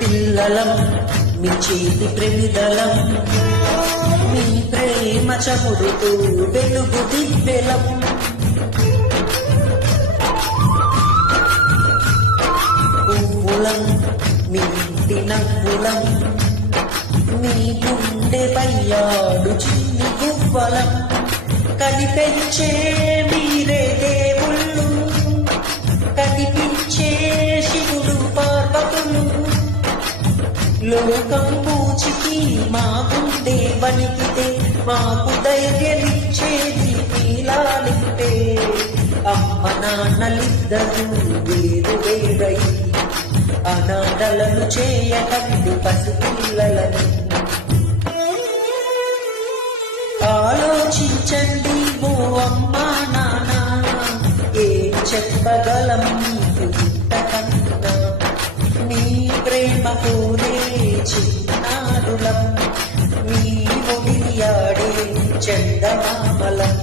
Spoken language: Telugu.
పిల్లలం మీ చేతి ప్రమిదలం, మీ ప్రేమ చమురుతో వెలుగు దివ్వెలం. పువ్వులం మీ ఇంటి నవ్వులం, మీ గుండె పయ్యాడు చిన్ని గువ్వలం. కనిపించే మీరే దేవుళ్ళు, కనిపించే శివుడు పార్వతులు. లోకం పూచికి మా గుండె వణికితే, మాకు ధైర్యమిచ్చేది నీలాలింటే. అమ్మ నాన్నలిద్దరూ వేరు వేరై అనాథలను చేయకండి పసిపిల్లలని. ఆలోచించండి ఓ అమ్మా నాన్న, ఏం చెప్పగలం మీకు ఇంతకన్నా. మీ ప్రేమ కోరే చిన్నారులం, మీ ఒడియాడే చందమామలం.